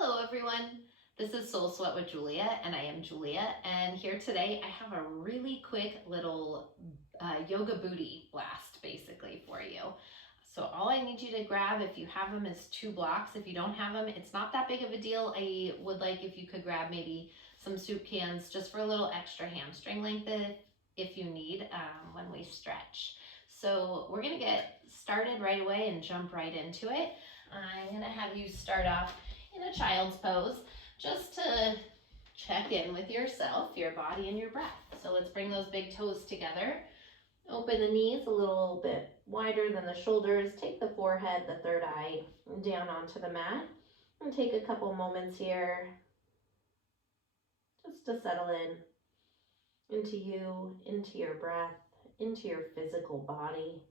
Hello everyone, this is Soul Sweat with Julia and I am Julia, and here today I have a really quick little yoga booty blast basically for you. So all I need you to grab, if you have them, is 2 blocks. If you don't have them, it's not that big of a deal. I would like if you could grab maybe some soup cans just for a little extra hamstring length if you need when we stretch. So we're gonna get started right away and jump right into it. I'm gonna have you start off in a child's pose just to check in with yourself, your body, and your breath. So let's bring those big toes together. Open the knees a little bit wider than the shoulders. Take the forehead, the third eye, down onto the mat. And take a couple moments here just to settle into you, into your breath, into your physical body,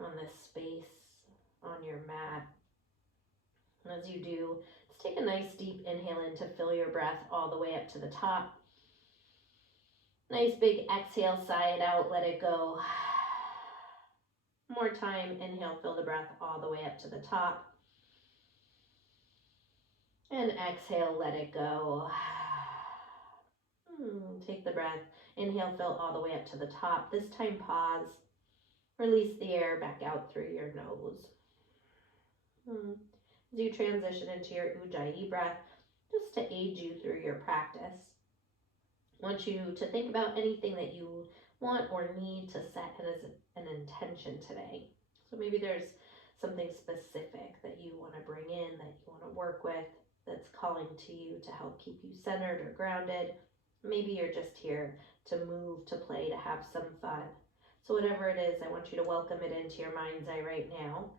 on this space, on your mat. And as you do, let's take a nice deep inhale in to fill your breath all the way up to the top. Nice big exhale, sigh it out, let it go. More time, inhale, fill the breath all the way up to the top. And exhale, let it go. Take the breath, inhale, fill all the way up to the top. This time pause, release the air back out through your nose. As you transition into your Ujjayi breath, just to aid you through your practice, I want you to think about anything that you want or need to set as an intention today. So maybe there's something specific that you want to bring in, that you want to work with, that's calling to you to help keep you centered or grounded. Maybe you're just here to move, to play, to have some fun. So whatever it is, I want you to welcome it into your mind's eye right now.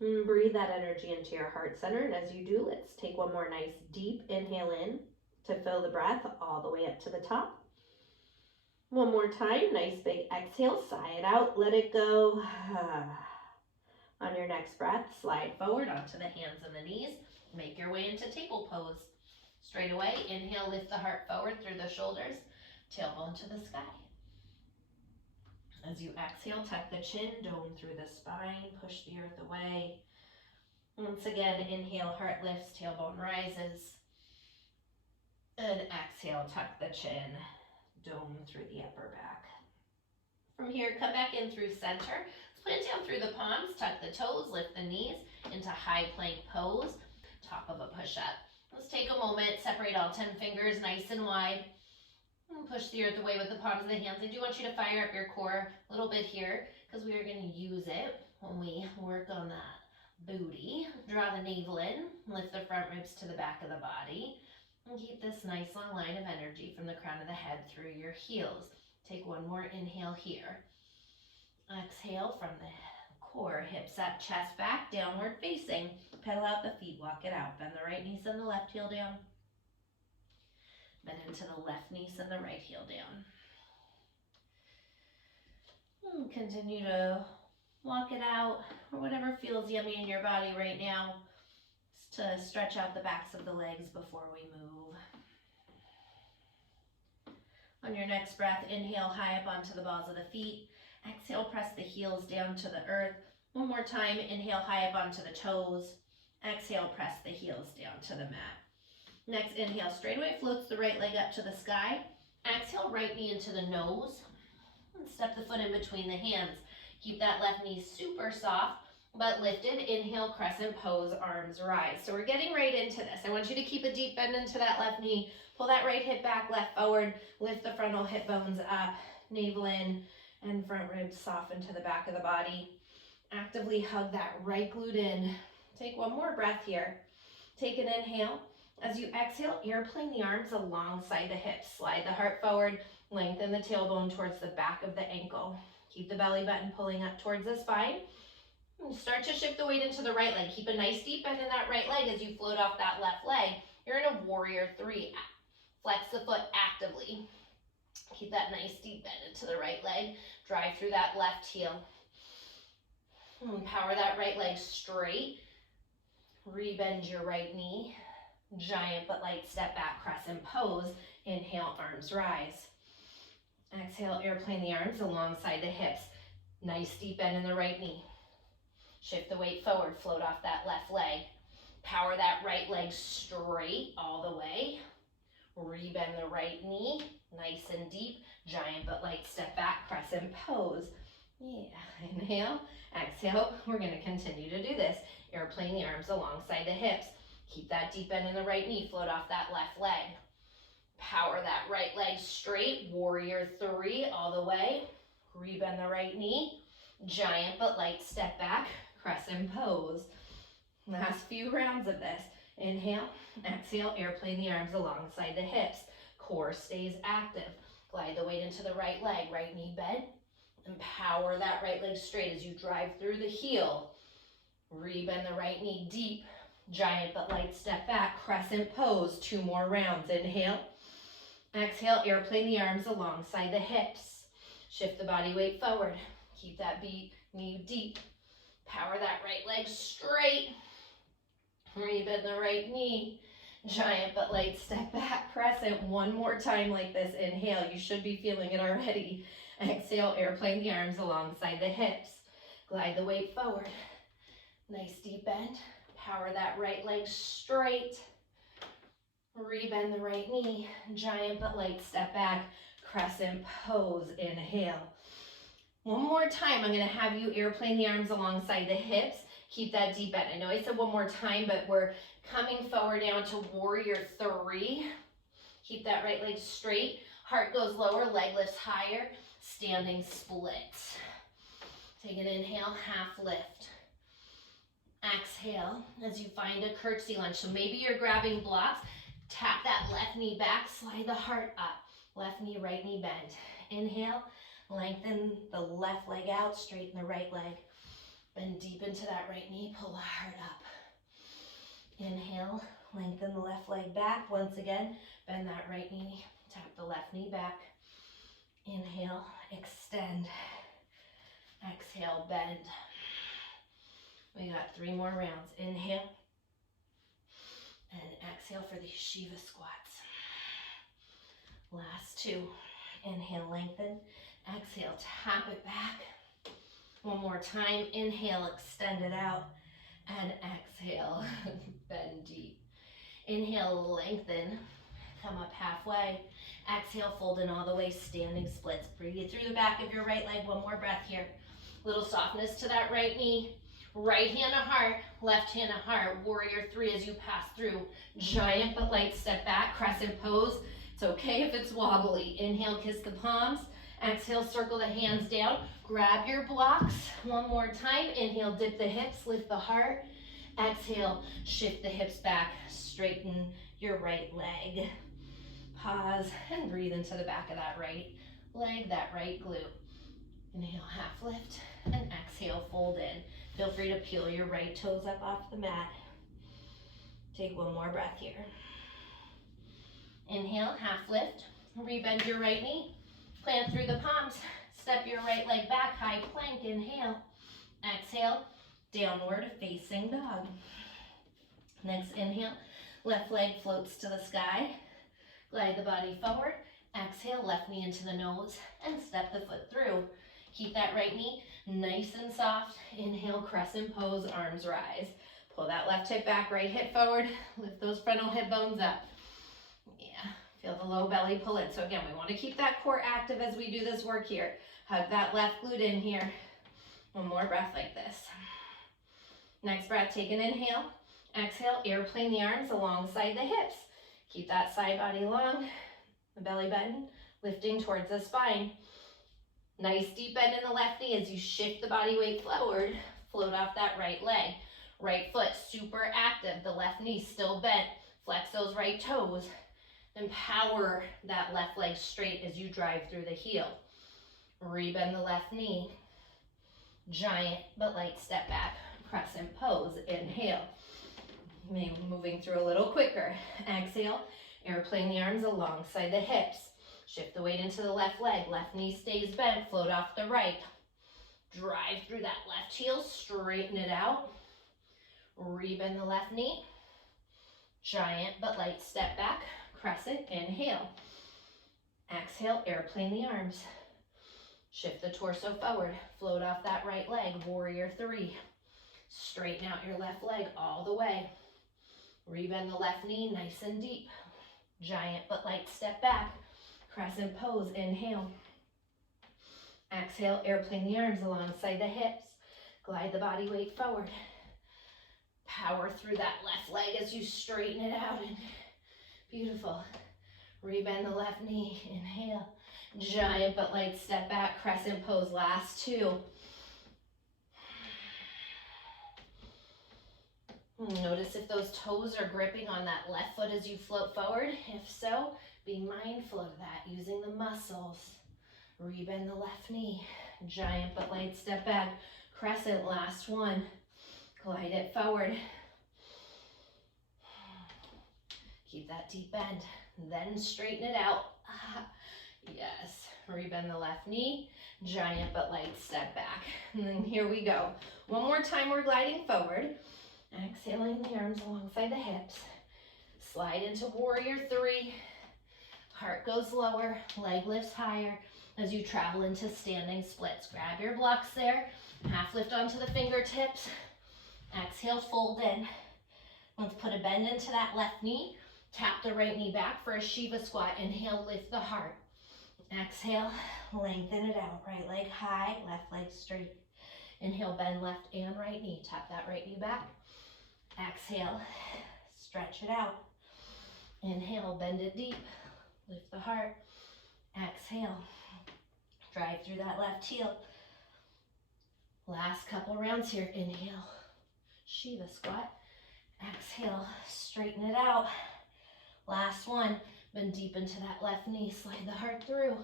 Breathe that energy into your heart center, and as you do, let's take one more nice deep inhale in to fill the breath all the way up to the top. One more time, nice big exhale, sigh it out, let it go. On your next breath, slide forward onto the hands and the knees. Make your way into table pose. Straight away, inhale, lift the heart forward through the shoulders, tailbone to the sky. As you exhale, tuck the chin, dome through the spine, push the earth away. Once again, inhale, heart lifts, tailbone rises. And exhale, tuck the chin, dome through the upper back. From here, come back in through center. Plant down through the palms, tuck the toes, lift the knees into high plank pose, top of a push-up. Let's take a moment, separate all 10 fingers nice and wide. And push the earth away with the palms of the hands. I do want you to fire up your core a little bit here because we are going to use it when we work on that booty. Draw the navel in, lift the front ribs to the back of the body, and keep this nice long line of energy from the crown of the head through your heels. Take one more inhale here. Exhale from the core, hips up, chest back, downward facing. Pedal out the feet, walk it out. Bend the right knee, send the left heel down. Bend into the left knee, send the right heel down. Continue to walk it out, or whatever feels yummy in your body right now, to stretch out the backs of the legs before we move. On your next breath, inhale high up onto the balls of the feet. Exhale, press the heels down to the earth. One more time, inhale high up onto the toes. Exhale, press the heels down to the mat. Next inhale, straight away floats the right leg up to the sky. Exhale, right knee into the nose. And step the foot in between the hands. Keep that left knee super soft, but lifted. Inhale, crescent pose, arms rise. So we're getting right into this. I want you to keep a deep bend into that left knee. Pull that right hip back, left forward. Lift the frontal hip bones up, navel in, and front ribs soften to the back of the body. Actively hug that right glute in. Take one more breath here. Take an inhale. As you exhale, airplane the arms alongside the hips. Slide the heart forward, lengthen the tailbone towards the back of the ankle. Keep the belly button pulling up towards the spine. And start to shift the weight into the right leg. Keep a nice deep bend in that right leg as you float off that left leg. You're in a warrior 3. Flex the foot actively. Keep that nice deep bend into the right leg. Drive through that left heel. Power that right leg straight. Rebend your right knee. Giant but light step back, crescent pose. Inhale, arms rise. Exhale, airplane the arms alongside the hips. Nice deep bend in the right knee. Shift the weight forward, float off that left leg. Power that right leg straight all the way. Rebend the right knee, nice and deep. Giant but light step back, crescent pose. Yeah, inhale, exhale. We're gonna continue to do this. Airplane the arms alongside the hips. Keep that deep bend in the right knee, float off that left leg. Power that right leg straight, warrior three all the way. Rebend the right knee, giant but light step back, crescent pose. Last few rounds of this. Inhale, exhale, airplane the arms alongside the hips. Core stays active. Glide the weight into the right leg, right knee bend. And power that right leg straight as you drive through the heel. Rebend the right knee deep. Giant but light step back, crescent pose. 2 more rounds. Inhale, exhale, airplane the arms alongside the hips. Shift the body weight forward. Keep that knee deep. Power that right leg straight. Rebend the right knee, giant but light step back, crescent. 1 more time like this. Inhale, you should be feeling it already. Exhale, airplane the arms alongside the hips. Glide the weight forward. Nice deep bend. Power that right leg straight. Rebend the right knee, giant but light step back, crescent pose. Inhale. 1 more time, I'm gonna have you airplane the arms alongside the hips. Keep that deep bend. I know I said 1 more time, but we're coming forward down to warrior three. Keep that right leg straight. Heart goes lower, leg lifts higher. Standing split. Take an inhale, half lift. Exhale as you find a curtsy lunge. So maybe you're grabbing blocks. Tap that left knee back, slide the heart up. Left knee, right knee bend. Inhale, lengthen the left leg out, straighten the right leg. Bend deep into that right knee, pull the heart up. Inhale, lengthen the left leg back. Once again, bend that right knee, tap the left knee back. Inhale, extend. Exhale, bend. We got 3 more rounds. Inhale, and exhale for the Shiva squats. Last 2. Inhale, lengthen. Exhale, tap it back. 1 more time. Inhale, extend it out. And exhale, bend deep. Inhale, lengthen. Come up halfway. Exhale, fold in all the way, standing splits. Breathe through the back of your right leg. 1 more breath here. Little softness to that right knee. Right hand to heart, left hand to heart. Warrior three as you pass through. Giant but light step back, crescent pose. It's okay if it's wobbly. Inhale, kiss the palms. Exhale, circle the hands down. Grab your blocks. 1 more time. Inhale, dip the hips, lift the heart. Exhale, shift the hips back. Straighten your right leg. Pause and breathe into the back of that right leg, that right glute. Inhale, half lift, and exhale, fold in. Feel free to peel your right toes up off the mat. Take 1 more breath here. Inhale, half lift. Rebend your right knee. Plant through the palms. Step your right leg back, high plank. Inhale. Exhale, downward facing dog. Next inhale, left leg floats to the sky. Glide the body forward. Exhale, left knee into the nose and step the foot through. Keep that right knee nice and soft. Inhale, crescent pose, arms rise. Pull that left hip back, right hip forward. Lift those frontal hip bones up. Yeah, feel the low belly pull in. So again, we want to keep that core active as we do this work here. Hug that left glute in here. 1 more breath like this. Next breath, take an inhale. Exhale, airplane the arms alongside the hips. Keep that side body long, the belly button lifting towards the spine. Nice deep bend in the left knee as you shift the body weight forward. Float off that right leg. Right foot super active. The left knee still bent. Flex those right toes. Then power that left leg straight as you drive through the heel. Rebend the left knee. Giant but light step back. Crescent pose. Inhale. Moving through a little quicker. Exhale. Airplane the arms alongside the hips. Shift the weight into the left leg. Left knee stays bent. Float off the right. Drive through that left heel. Straighten it out. Rebend the left knee. Giant but light step back. Crescent. Inhale. Exhale. Airplane the arms. Shift the torso forward. Float off that right leg. Warrior three. Straighten out your left leg all the way. Rebend the left knee, nice and deep. Giant but light step back. Crescent pose, inhale. Exhale, airplane the arms alongside the hips. Glide the body weight forward. Power through that left leg as you straighten it out. And beautiful. Rebend the left knee, inhale. Giant but light step back, crescent pose, last two. Notice if those toes are gripping on that left foot as you float forward. If so, be mindful of that, using the muscles. Rebend the left knee. Giant but light step back. Crescent, last one. Glide it forward. Keep that deep bend. Then straighten it out. Yes. Rebend the left knee. Giant but light step back. And then here we go. One more time, we're gliding forward. Exhaling the arms alongside the hips. Slide into warrior three. Heart goes lower, leg lifts higher as you travel into standing splits. Grab your blocks there. Half lift onto the fingertips. Exhale, fold in. Let's put a bend into that left knee. Tap the right knee back for a Shiva squat. Inhale, lift the heart. Exhale, lengthen it out. Right leg high, left leg straight. Inhale, bend left and right knee. Tap that right knee back. Exhale, stretch it out. Inhale, bend it deep. Lift the heart. Exhale, drive through that left heel. Last couple rounds here. Inhale, Shiva squat. Exhale, straighten it out. Last one. Bend deep into that left knee. Slide the heart through.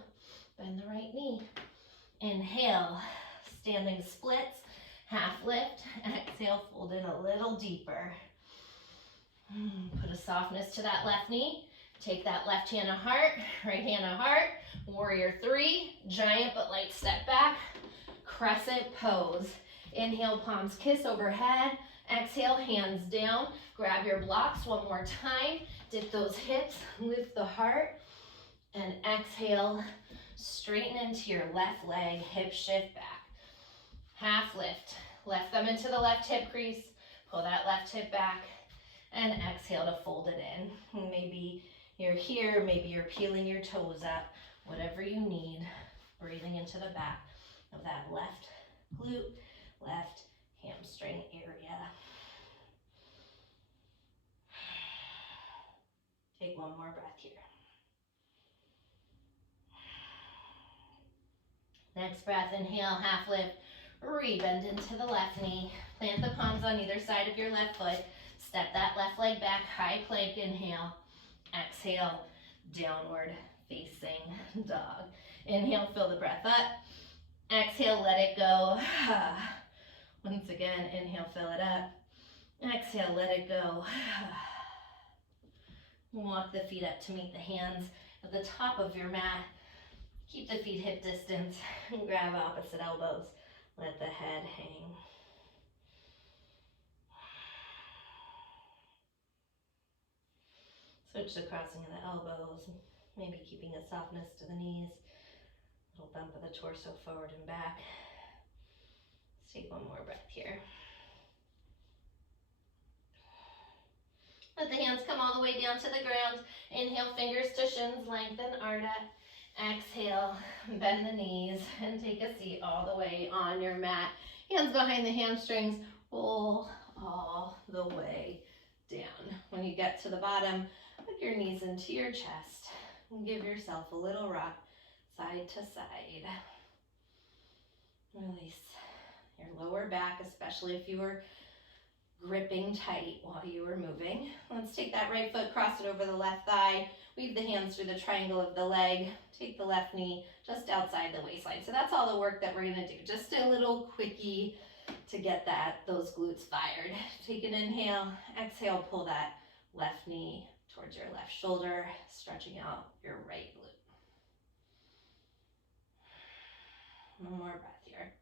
Bend the right knee. Inhale, standing splits. Half lift. Exhale, fold in a little deeper. Put a softness to that left knee. Take that left hand to heart, right hand to heart. Warrior three, giant but light step back. Crescent pose. Inhale, palms kiss overhead. Exhale, hands down. Grab your blocks one more time. Dip those hips, lift the heart. And exhale, straighten into your left leg, hip shift back. Half lift. Left thumb into the left hip crease. Pull that left hip back. And exhale to fold it in. Maybe you're here, maybe you're peeling your toes up. Whatever you need. Breathing into the back of that left glute, left hamstring area. Take one more breath here. Next breath, inhale, half lift. Rebend into the left knee. Plant the palms on either side of your left foot. Step that left leg back, high plank, inhale. Exhale, downward facing dog. Inhale, fill the breath up. Exhale, let it go. Once again, inhale, fill it up. Exhale, let it go. Walk the feet up to meet the hands at the top of your mat. Keep the feet hip distance. Grab opposite elbows. Let the head hang. Switch the crossing of the elbows, maybe keeping a softness to the knees. Little bump of the torso forward and back. Let's take one more breath here. Let the hands come all the way down to the ground. Inhale, fingers to shins, lengthen Ardha. Exhale, bend the knees and take a seat all the way on your mat. Hands behind the hamstrings, pull all the way down. When you get to the bottom, put your knees into your chest and give yourself a little rock side to side. Release your lower back, especially if you were gripping tight while you were moving. Let's take that right foot, cross it over the left thigh, weave the hands through the triangle of the leg, take the left knee just outside the waistline. So that's all the work that we're gonna do. Just a little quickie to get those glutes fired. Take an inhale, exhale, pull that left knee towards your left shoulder, stretching out your right glute. One more breath here.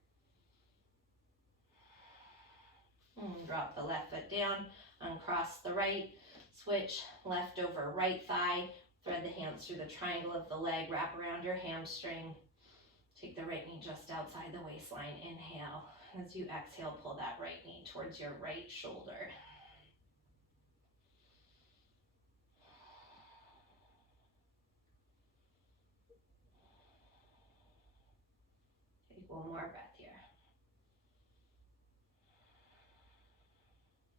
And drop the left foot down, uncross the right, switch left over right thigh, thread the hands through the triangle of the leg, wrap around your hamstring. Take the right knee just outside the waistline, inhale. As you exhale, pull that right knee towards your right shoulder. One more breath here.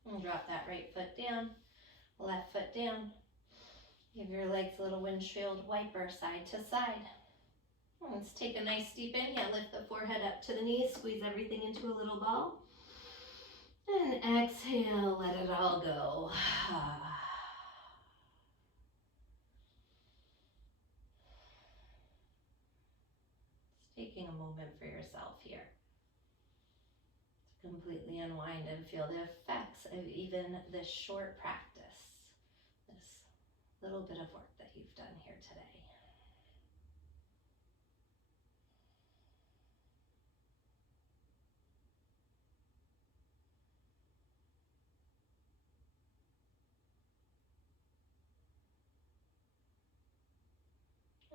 And drop that right foot down, left foot down. Give your legs a little windshield wiper side to side. Let's take a nice deep inhale, lift the forehead up to the knees, squeeze everything into a little ball. And exhale, let it all go. Just taking a moment for yourself here to completely unwind and feel the effects of even this short practice, this little bit of work that you've done here today.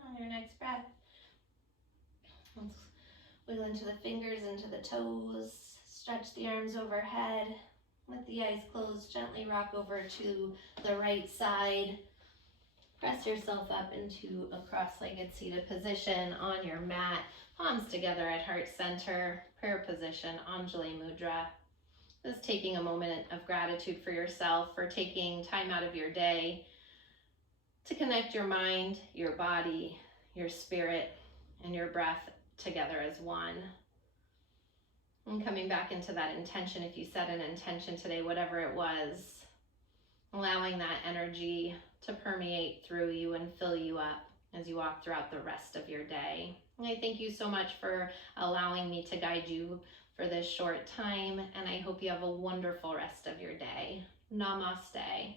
On your next breath, let's wiggle into the fingers, into the toes, stretch the arms overhead, with the eyes closed, gently rock over to the right side. Press yourself up into a cross-legged seated position on your mat, palms together at heart center, prayer position, Anjali Mudra. Just taking a moment of gratitude for yourself, for taking time out of your day to connect your mind, your body, your spirit, and your breath together as one. And coming back into that intention, if you set an intention today, whatever it was, allowing that energy to permeate through you and fill you up as you walk throughout the rest of your day. And I thank you so much for allowing me to guide you for this short time, and I hope you have a wonderful rest of your day. Namaste.